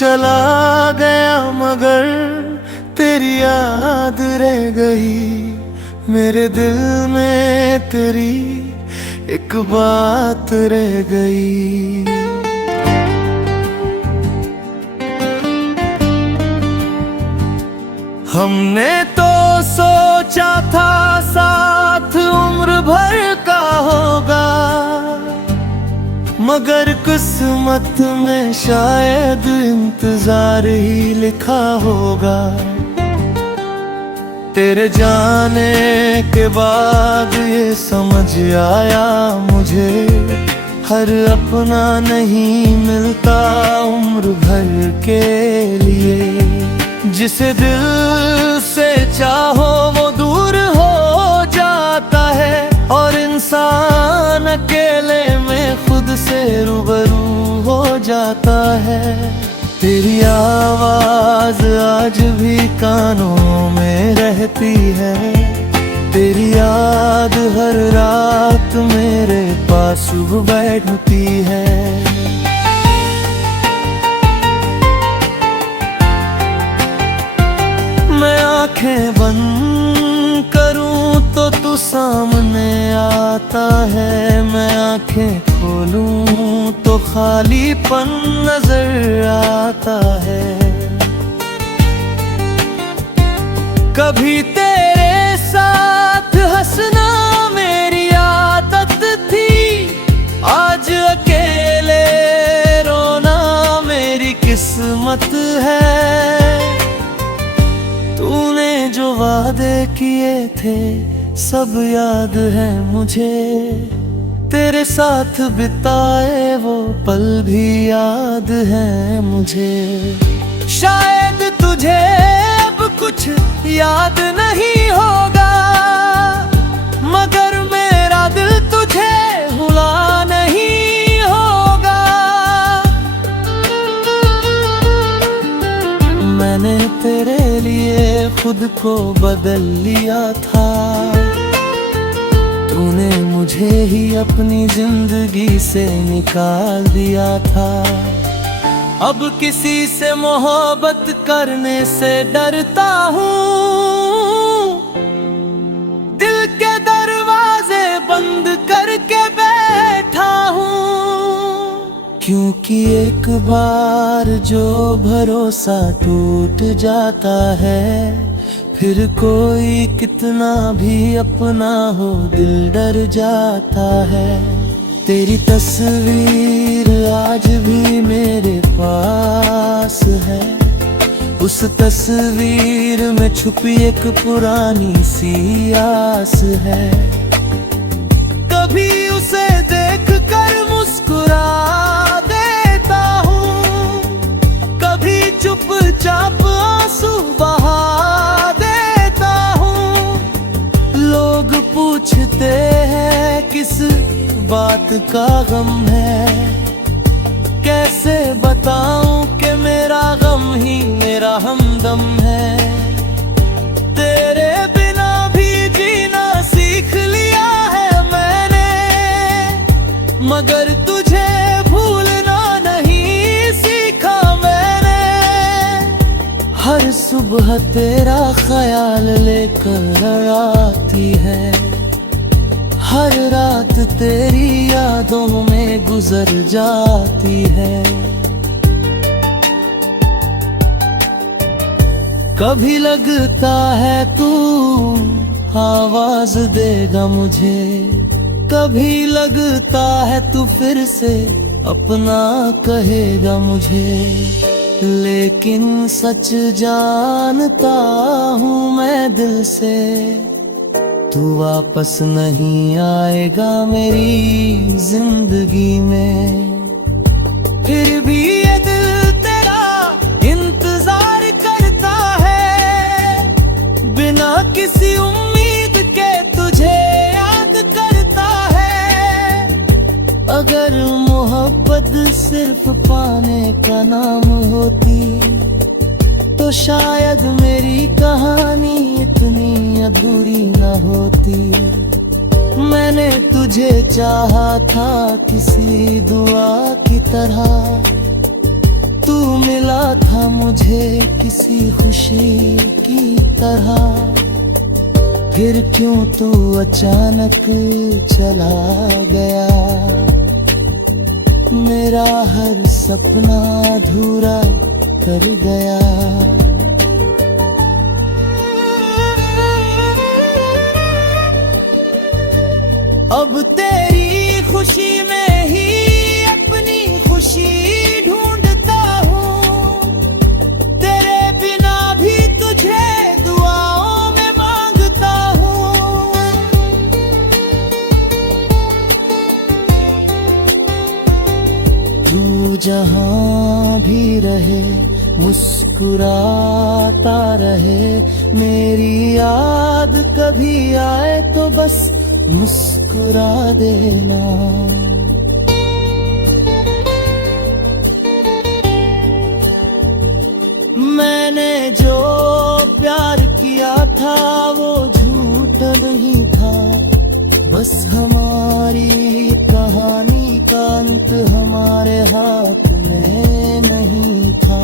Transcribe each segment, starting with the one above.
चला गया मगर तेरी याद रह गई। मेरे दिल में तेरी एक बात रह गई। हमने तो सोचा था साथ उम्र भर का होगा, मगर किस्मत में शायद इंतजार ही लिखा होगा। तेरे जाने के बाद ये समझ आया मुझे, हर अपना नहीं मिलता उम्र भर के लिए। जिसे दिल से चाहो वो दूर हो जाता है, और इंसान अकेले में खुद से रूबरू हो जाता है। तेरी आवाज आज भी कानों में रहती है, तेरी याद हर रात मेरे पास बैठती है। मैं आंखें बंद करूं तो तू सामने आता है, मैं आंखें खोलूं तो खालीपन नजर आता है। कभी तेरे साथ हंसना मेरी आदत थी, आज अकेले रोना मेरी किस्मत है। तूने जो वादे किए थे सब याद है मुझे, तेरे साथ बिताए वो पल भी याद है मुझे। शायद तुझे अब कुछ याद नहीं होगा, मगर मेरा दिल तुझे भुला नहीं होगा। मैंने तेरे लिए खुद को बदल लिया था, तूने मुझे ही अपनी जिंदगी से निकाल दिया था। अब किसी से मोहब्बत करने से डरता हूँ, दिल के दरवाजे बंद करके बैठा हूँ। क्योंकि एक बार जो भरोसा टूट जाता है, फिर कोई कितना भी अपना हो दिल डर जाता है। तेरी तस्वीर आज भी मेरे पास है, उस तस्वीर में छुपी एक पुरानी सी आस है। कभी उसे देख कर मुस्कुरा देता हूँ, कभी चुपचाप आंसू बहा देता हूँ। लोग पूछते हैं किस बात का गम है, कैसे बताऊं कि मेरा गम ही मेरा हमदम है। तेरे बिना भी जीना सीख लिया है मैंने, मगर तुझे भूलना नहीं सीखा मैंने। हर सुबह तेरा ख्याल लेकर आती है, हर रात तेरी यादों में गुजर जाती है। कभी लगता है तू आवाज देगा मुझे, कभी लगता है तू फिर से अपना कहेगा मुझे। लेकिन सच जानता हूँ मैं दिल से, तू वापस नहीं आएगा मेरी जिंदगी में। फिर भी ये दिल तेरा इंतजार करता है, बिना किसी उम्मीद के तुझे याद करता है। अगर मोहब्बत सिर्फ पाने का नाम होती, तो शायद मेरी कहानी इतनी अधूरी न होती। मैंने तुझे चाहा था किसी दुआ की तरह, तू मिला था मुझे किसी खुशी की तरह, फिर क्यों तू अचानक चला गया। मेरा हर सपना अधूरा कर गया। अब तेरी खुशी में ही अपनी खुशी ढूंढता हूँ, तेरे बिना भी तुझे दुआओं में मांगता हूँ। तू जहाँ भी रहे मुस्कुराता रहे, मेरी याद कभी आए तो बस मुस्कुरा देना। मैंने जो प्यार किया था वो झूठ नहीं था, बस हमारी कहानी का अंत हमारे हाथ में नहीं था।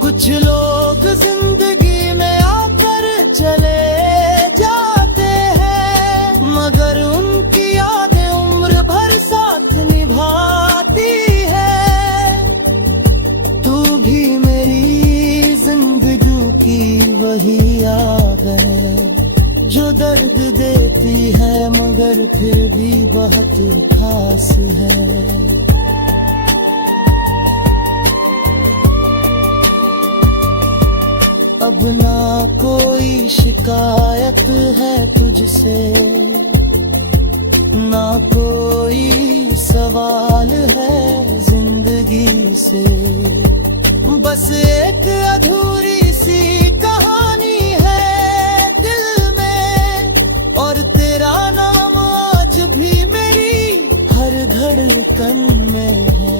कुछ लोग जिंदगी में आकर चले जाते हैं, मगर उनकी यादें उम्र भर साथ निभाती है। तू भी मेरी जिंदगी की वही याद है जो दर्द देती है मगर फिर भी बहुत खास है। अब ना कोई शिकायत है तुझसे, ना कोई सवाल है जिंदगी से, बस एक अधूरी सी कहानी है दिल में, और तेरा नाम आज भी मेरी हर धड़कन में है।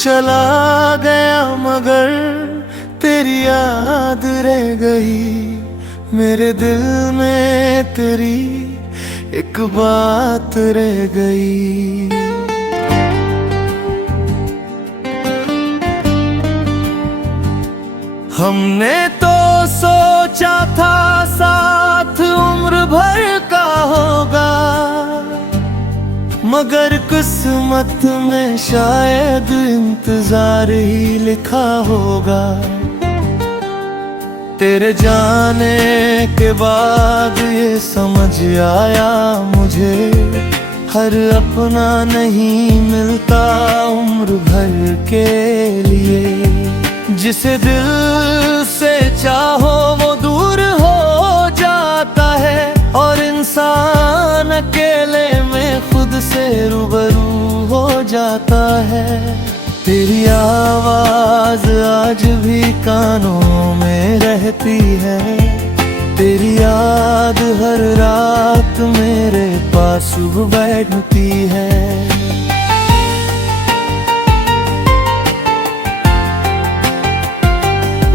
चला गया मगर तेरी याद रह गई, मेरे दिल में तेरी एक बात रह गई। हमने तो सोचा था साथ उम्र भर का होगा, मगर किस्मत में शायद इंतजार ही लिखा होगा। तेरे जाने के बाद ये समझ आया मुझे, हर अपना नहीं मिलता उम्र भर के लिए। जिसे दिल से चाहो वो दूर हो जाता है, और इंसान अकेले में खुद से रूबरू हो जाता है। तेरी आवाज आज भी कानों में रहती है, तेरी याद हर रात मेरे पास बैठती है।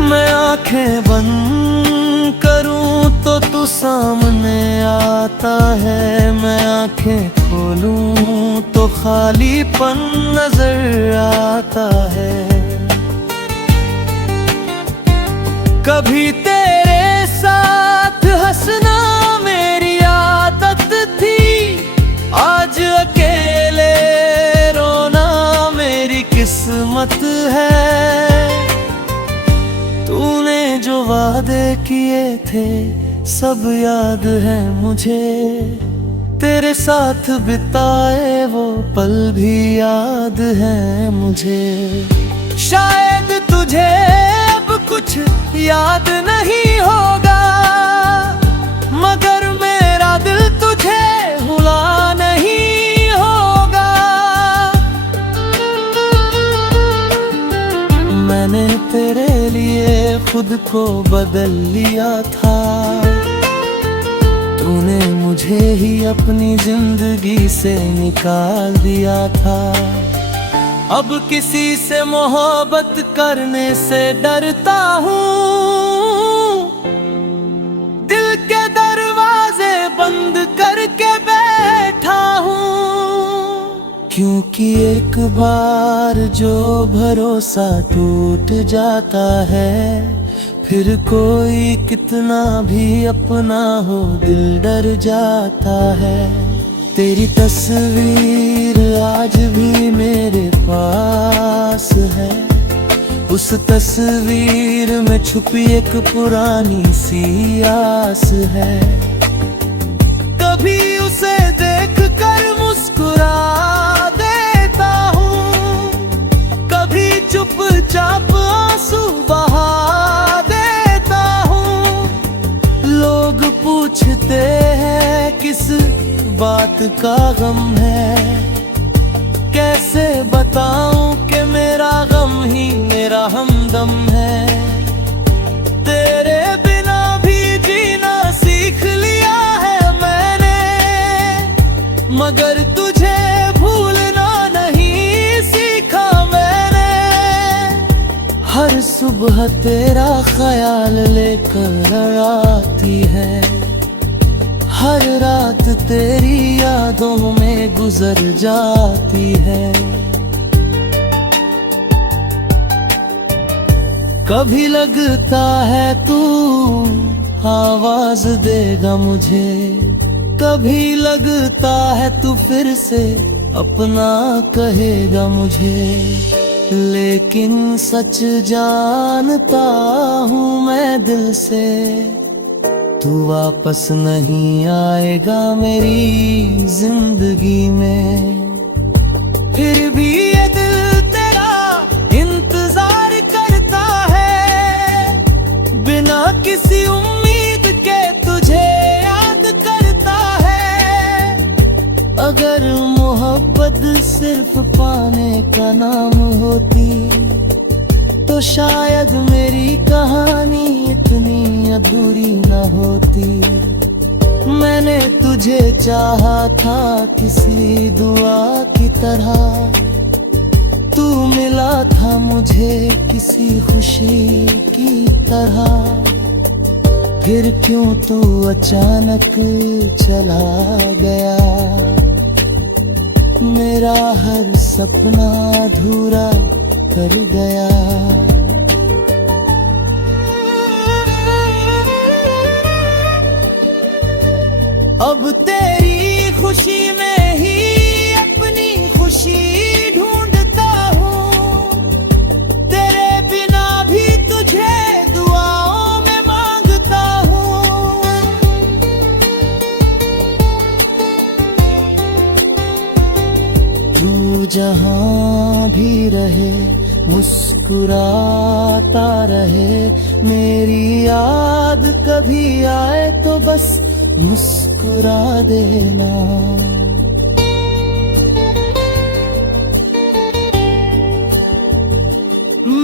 मैं आंखें बंद करूं तो तू सामने आता है, मैं आंखें खोलूं तो खालीपन नजर आता है। कभी तेरे साथ हंसना मेरी आदत थी, आज अकेले रोना मेरी किस्मत है। तूने जो वादे किए थे सब याद है मुझे, तेरे साथ बिताए वो पल भी याद है मुझे। शायद तुझे अब कुछ याद नहीं होगा, मगर मेरा दिल तुझे भुला नहीं होगा। खुद को बदल लिया था। तूने मुझे ही अपनी जिंदगी से निकाल दिया था। अब किसी से मोहब्बत करने से डरता हूँ, दिल के दरवाजे बंद करके बैठा हूँ। क्योंकि एक बार जो भरोसा टूट जाता है, फिर कोई कितना भी अपना हो दिल डर जाता है। तेरी तस्वीर आज भी मेरे पास है, उस तस्वीर में छुपी एक पुरानी सी आस है। कभी उसे देख कर मुस्कुरा देता हूँ, कभी चुपचाप आंसू बहा देता हूँ। लोग पूछते हैं किस बात का गम है, कैसे बताऊं कि मेरा गम ही मेरा हमदम है। तेरे बिना भी जीना सीख लिया है मैंने, मगर तुझे भूलना नहीं सीखा मैंने। हर सुबह तेरा ख्याल लेकर आती है, हर रात तेरी यादों में गुजर जाती है। कभी लगता है तू आवाज देगा मुझे, कभी लगता है तू फिर से अपना कहेगा मुझे। लेकिन सच जानता हूँ मैं दिल से, तू वापस नहीं आएगा मेरी जिंदगी में। फिर भी ये दिल तेरा इंतजार करता है, बिना किसी उम्मीद के तुझे याद करता है। अगर मोहब्बत सिर्फ पाने का नाम होती, तो शायद मेरी कहानी इतनी अधूरी न होती। मैंने तुझे चाहा था किसी दुआ की तरह, तू मिला था मुझे किसी खुशी की तरह। फिर क्यों तू अचानक चला गया, मेरा हर सपना अधूरा कर गया। अब तेरी खुशी में ही अपनी खुशी ढूंढता हूँ, तेरे बिना भी तुझे दुआओं में मांगता हूँ। तू जहाँ भी रहे मुस्कुराता रहे, मेरी याद कभी आए तो बस मुस्कुरा देना।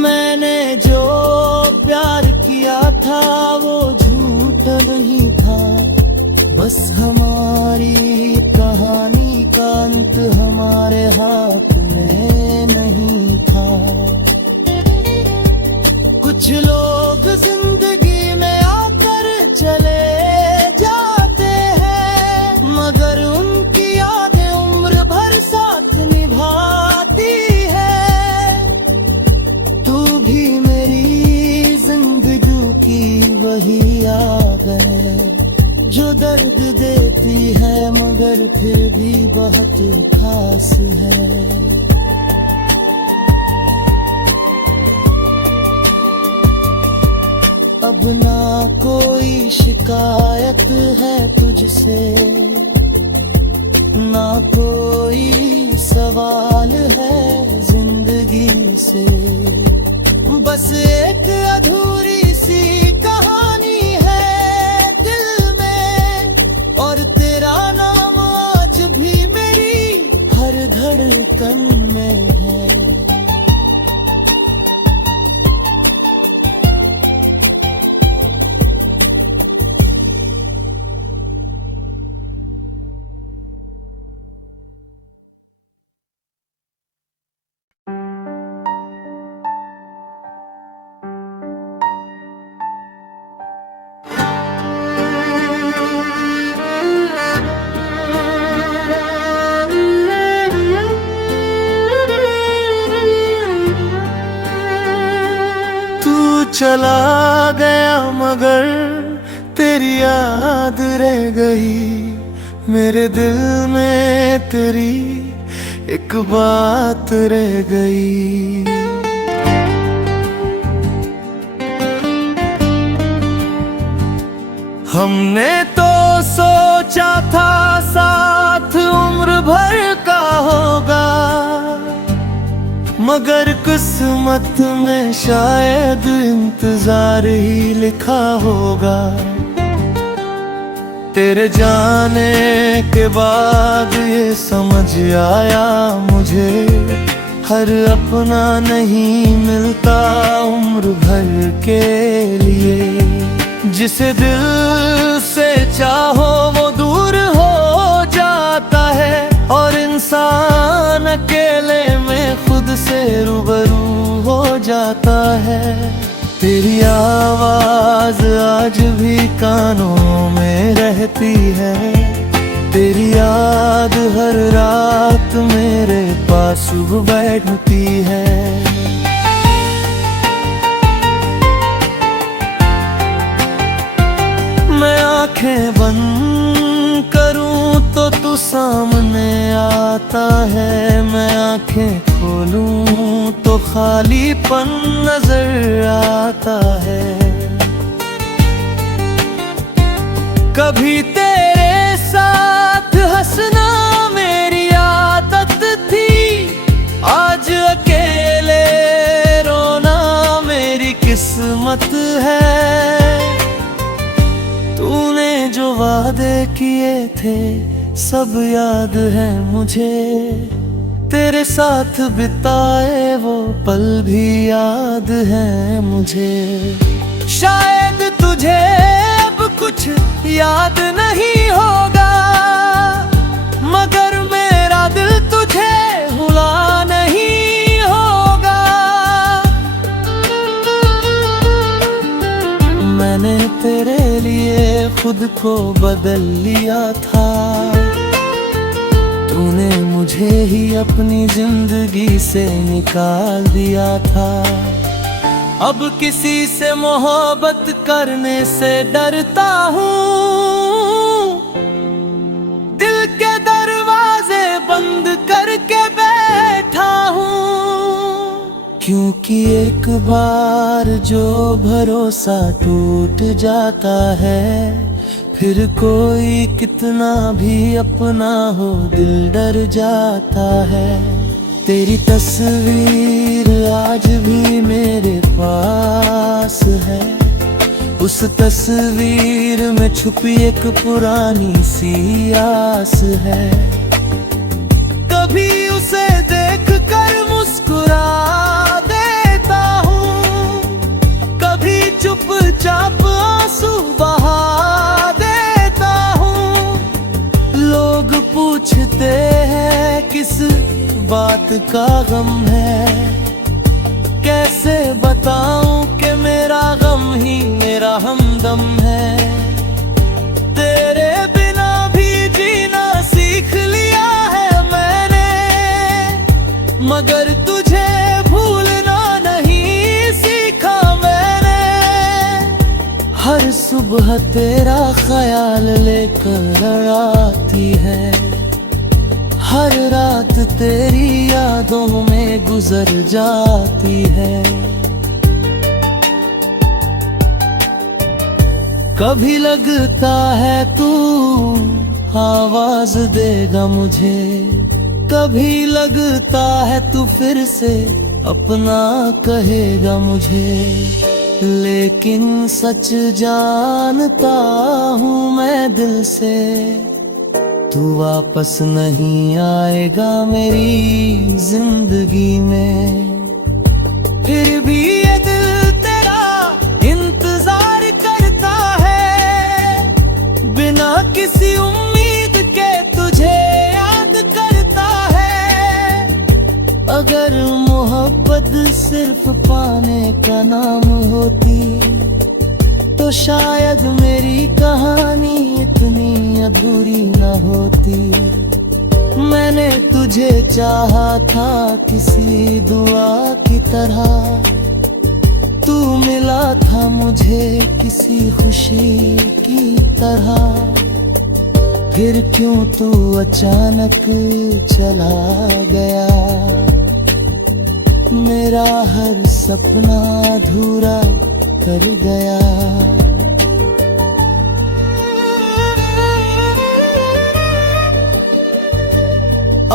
मैंने जो प्यार किया था वो झूठ नहीं था, बस हमारी कहानी का अंत हमारे हाथ में नहीं था। कुछ लोग जिंदगी में आकर चले जाते हैं, मगर उनकी यादें उम्र भर साथ निभाती है। तू भी मेरी जिंदगी की वही याद है, जो दर्द देती है मगर फिर भी बहुत खास है। अब ना कोई शिकायत है तुझसे, ना कोई सवाल है जिंदगी से। बस एक अधूरी सी कहानी है दिल में, और तेरा नाम आज भी मेरी हर धड़कन में है। चला गया मगर तेरी याद रह गई, मेरे दिल में तेरी एक बात रह गई। हमने तो सोचा था साथ उम्र भर का होगा, मगर किस्मत में शायद इंतजार ही लिखा होगा। तेरे जाने के बाद ये समझ आया मुझे, हर अपना नहीं मिलता उम्र भर के लिए। जिसे दिल से चाहो वो दूर हो जाता है, और इंसान अकेले में खुद से रूबरू हो जाता है। तेरी आवाज आज भी कानों में रहती है, तेरी याद हर रात मेरे पास बैठती है। मैं आंखें बंद करूं तो तू सामने आता है, मैं आंखें खोलूं तो खालीपन नजर आता है। कभी तेरे साथ हंसना मेरी आदत थी, आज अकेले रोना मेरी किस्मत है। तूने जो वादे किए थे सब याद है मुझे, तेरे साथ बिताए वो पल भी याद है मुझे। शायद तुझे अब कुछ याद नहीं होगा, मगर मेरा दिल तुझे भुला नहीं होगा। मैंने तेरे लिए खुद को बदल लिया था, तूने मुझे ही अपनी जिंदगी से निकाल दिया था। अब किसी से मोहब्बत करने से डरता हूँ, दिल के दरवाजे बंद करके बैठा हूँ। क्योंकि एक बार जो भरोसा टूट जाता है, फिर कोई कितना भी अपना हो दिल डर जाता है। तेरी तस्वीर आज भी मेरे पास है, उस तस्वीर में छुपी एक पुरानी सी आस है। कभी उसे देखकर मुस्कुरा देता हूँ, कभी चुपचाप आंसू बहा देता हूँ। लोग पूछते हैं किस बात का गम है, कैसे बताऊं कि मेरा गम ही मेरा हमदम है। तेरे बिना भी जीना सीख लिया है मैंने, मगर तुझे भूलना नहीं सीखा मैंने। हर सुबह तेरा ख्याल लेकर आती है, हर रात तेरी यादों में गुजर जाती है। कभी लगता है तू आवाज देगा मुझे, कभी लगता है तू फिर से अपना कहेगा मुझे। लेकिन सच जानता हूँ मैं दिल से, तू वापस नहीं आएगा मेरी जिंदगी में। फिर भी ये दिल तेरा इंतजार करता है, बिना किसी उम्मीद के तुझे याद करता है। अगर मोहब्बत सिर्फ पाने का नाम होती, तो शायद मेरी कहानी इतनी अधूरी न होती। मैंने तुझे चाहा था किसी दुआ की तरह, तू मिला था मुझे किसी खुशी की तरह, फिर क्यों तू अचानक चला गया। मेरा हर सपना अधूरा कर गया।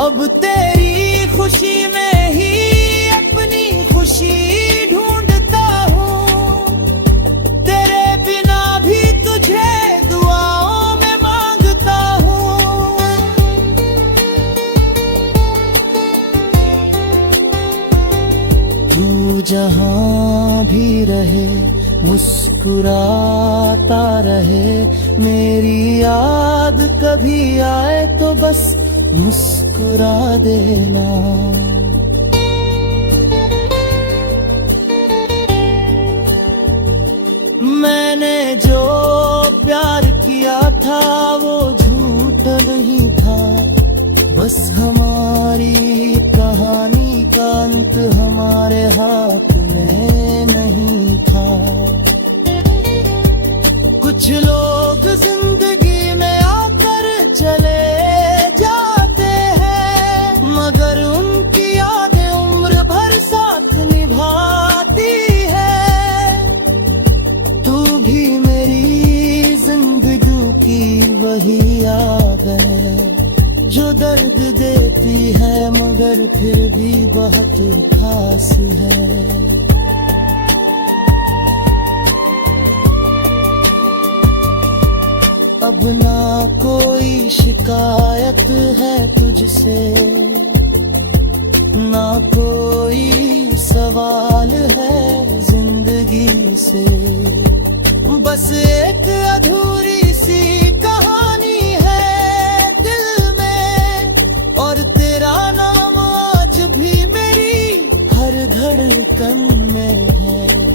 अब तेरी खुशी में ही अपनी खुशी ढूंढता हूँ, तेरे बिना भी तुझे दुआओं में मांगता हूँ। तू जहाँ भी रहे मुस्कुराता रहे, मेरी याद कभी आए तो बस मुस्कुरा देना। मैंने जो प्यार किया था वो झूठ नहीं था, बस हमारी कहानी का अंत हमारे हाथ में नहीं था। कुछ लोग जिंदगी में आकर चले जाते हैं, मगर उनकी यादें उम्र भर साथ निभाती है। तू भी मेरी जिंदगी की वही याद है, जो दर्द देती है मगर फिर भी बहुत खास है। अब ना कोई शिकायत है तुझसे, ना कोई सवाल है जिंदगी से, बस एक अधूरी सी कहानी है दिल में, और तेरा नाम आज भी मेरी हर धड़कन में है।